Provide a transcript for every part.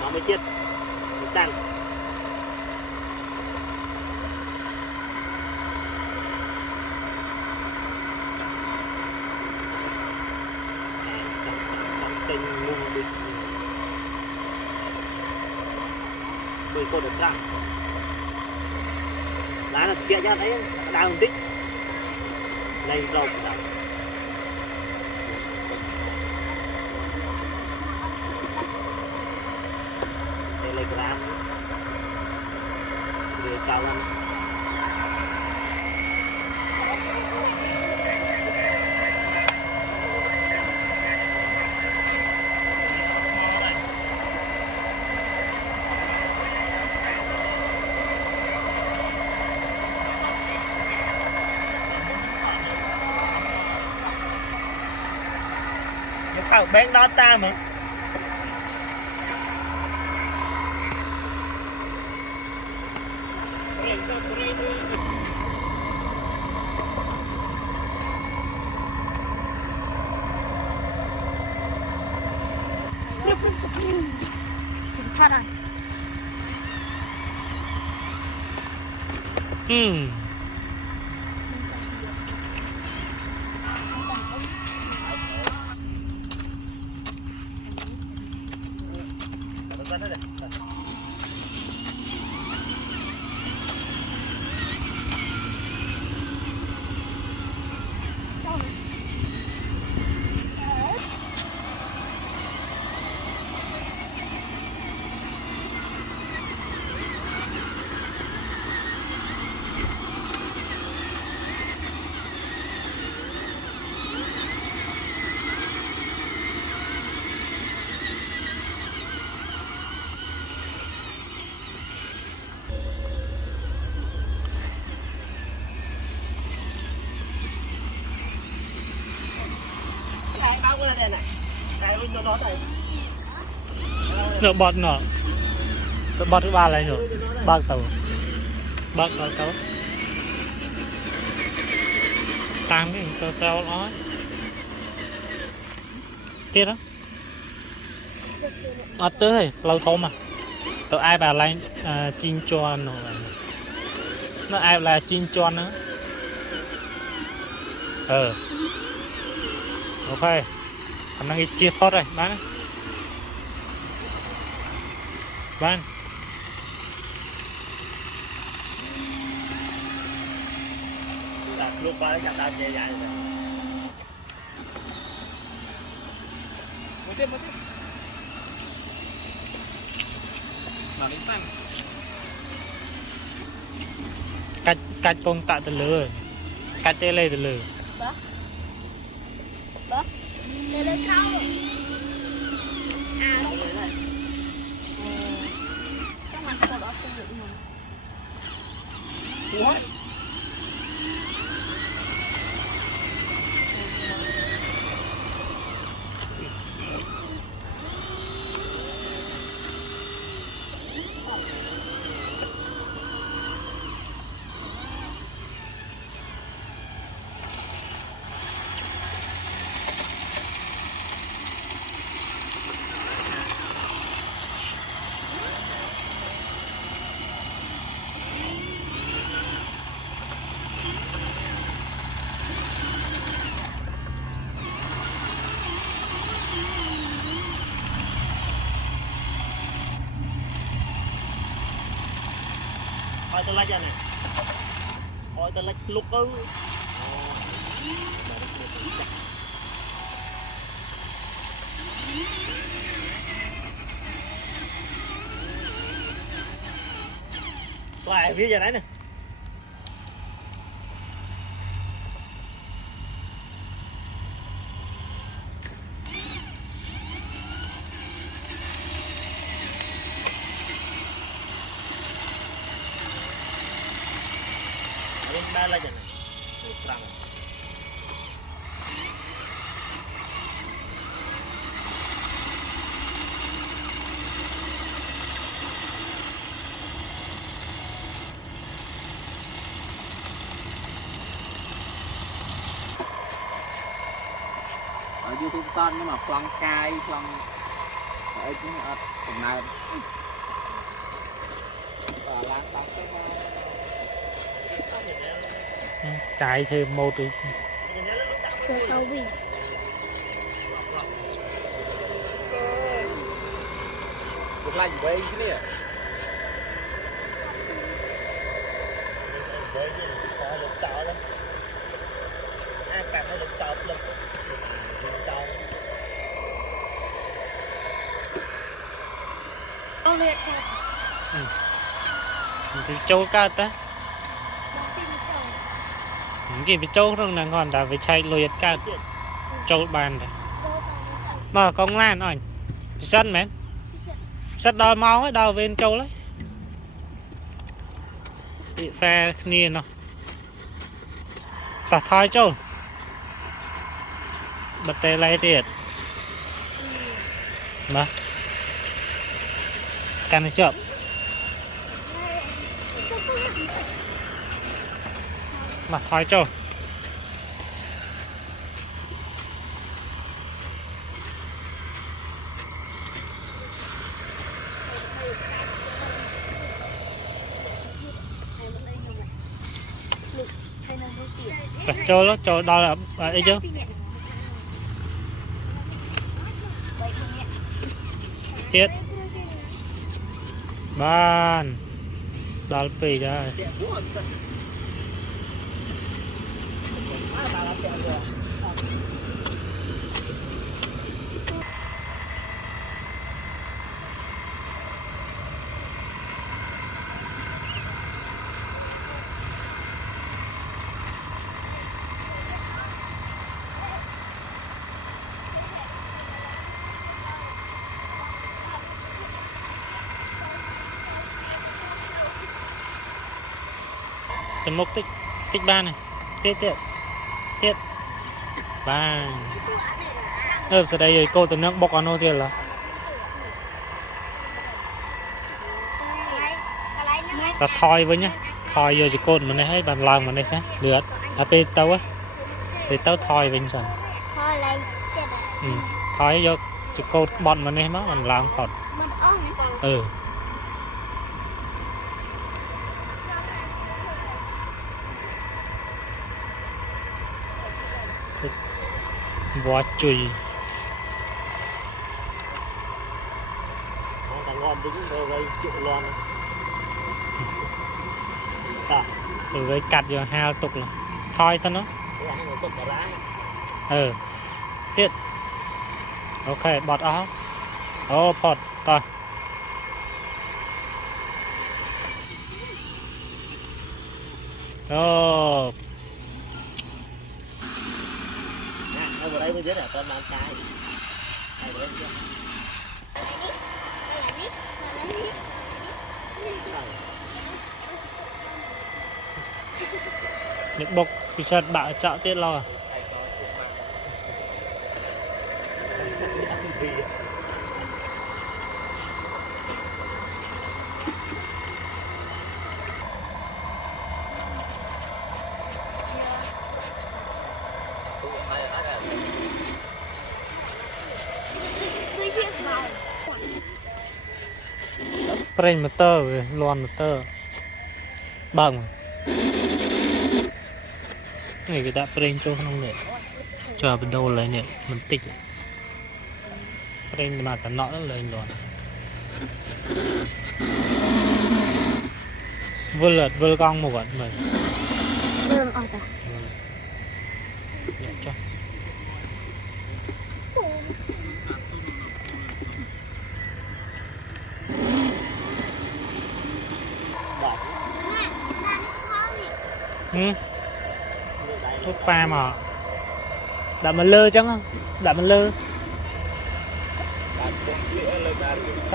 nó mới chết sang kênh mua đôi cô được răng lá là chia ra thấy đau một tích này rau đau telegram để chào anh ở bên đó ta mà thật à nửa bọt thứ ba này nữa bạc tàu tăng cái tàu tàu nó tiết đó tới lâu thôm mà tụi ai bà lại chinh cho nó ai là chinh cho nữa ok khả năng chia thoát rồi bán lúc ba chặt đá dài dài rồi một tiếp nào đến xanh cách con tạ từ lừa cách tê lê từ lừa bớt để lên cao à đúng rồi trong mặt cột đó không được mà Ôi tôi lấy cho này. Ôi tôi lấy lúc ư. Lại phía giờ đấy nè. Ba là gì này? Một trăng. YouTube son nhưng mà plong cay plong ấy cũng cũng nào làm tóc cái cái thì một thì Cho tao vì. cũng là gì vậy chứ nè với gì có lực chó lắm ai cảm thấy lực chó lực chó Con liệt thôi. thì châu cao ta Bóng phim chồng. cái bị châu không là còn đã phải chạy lùi cao châu bàn này Cho tao với thầy. mà công lan rồi sân mến sân đo máu ấy đo bên châu đấy bị phe nia nó ta thôi châu bật tay lấy tiệt mà căn này chậm mà thôi châu cả châu đó châu đo là ấy chứ tiết ban đo pì ra tầm mốc tích tích ban này tiết tiết tiết ba giờ đây rồi cô từ nước bọc ăn ô tiền là ta thoi với nhá thoi giờ chỉ côn mà này hay bàn lòng mà này khác được à pe tao á pe tao thoi với dần Thôi lấy chết rồi. thoi vô chỉ côn bọn mà này mất bàn lòng phật Mình ơn hả? ừ vỏ chùi thằng ngon đứng rồi gây chịu lon rồi với cắt vô hao tục là thôi thôi nó ừ tiết ok bọt áo ô bọt rồi ô ở đây mới biết là con bán trái này đấy chưa những bọc thì chặt bạo chợ tiết lo Prênh motor loan motor bằng này người ta prênh cho không nhẹ cho bên đâu lấy nhẹ mình tích prênh mà tận nọ lên loan vừa lượt vừa cong một vật mình Đường ở đây. nhẹ cho thuốc pha mà đã mà lơ chăng không đã mà lơ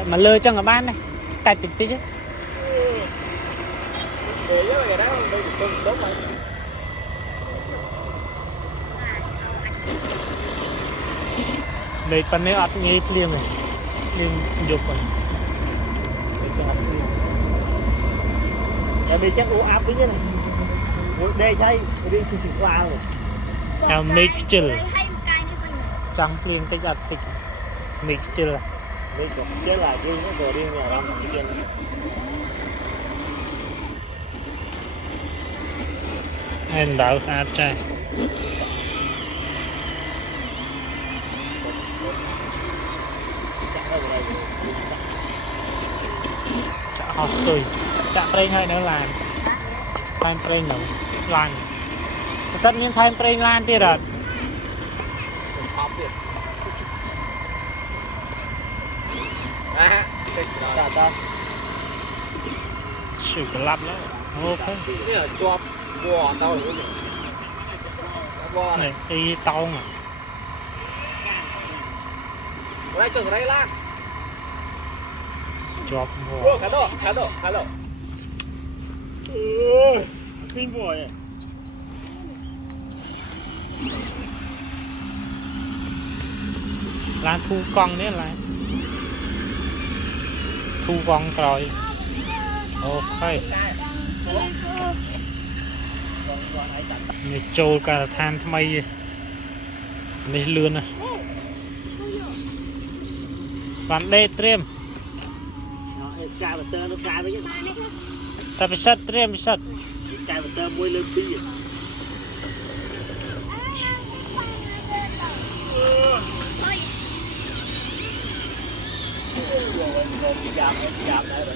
mà lơ chăng ở ban này cạch tích tích ấy đây phần này ắt nghe liềm này liềm dục rồi để bị chắc u áp cái này đây thấy đi xịt qua rồi theo mixture Hay một cái như con này. trắng liền tích ắt tích mix chưa Đây cũng biết là riêng cái đồ riêng là làm cái tiền. anh đào sát trai chả hostel chả prey hay nữa làm time prey nữa làm sắp những time prey lan tiệt rồi Họp việc. À, Dạ ta. chịu cái lắp đó ok cái là cho bò tao rồi. Bò này. này đi tao mà Đây chừng đây lan. chọc Ô, vô cá độ. Kinh bùa này. lan thu con đấy là thu con rồi ok này trâu cả than thay mây này lươn à bạn đê trêm Nó sky và tơ nó sky với cái ta bị sắt trêm bị sắt sky và tơ môi lên tí. Giảm lại rồi.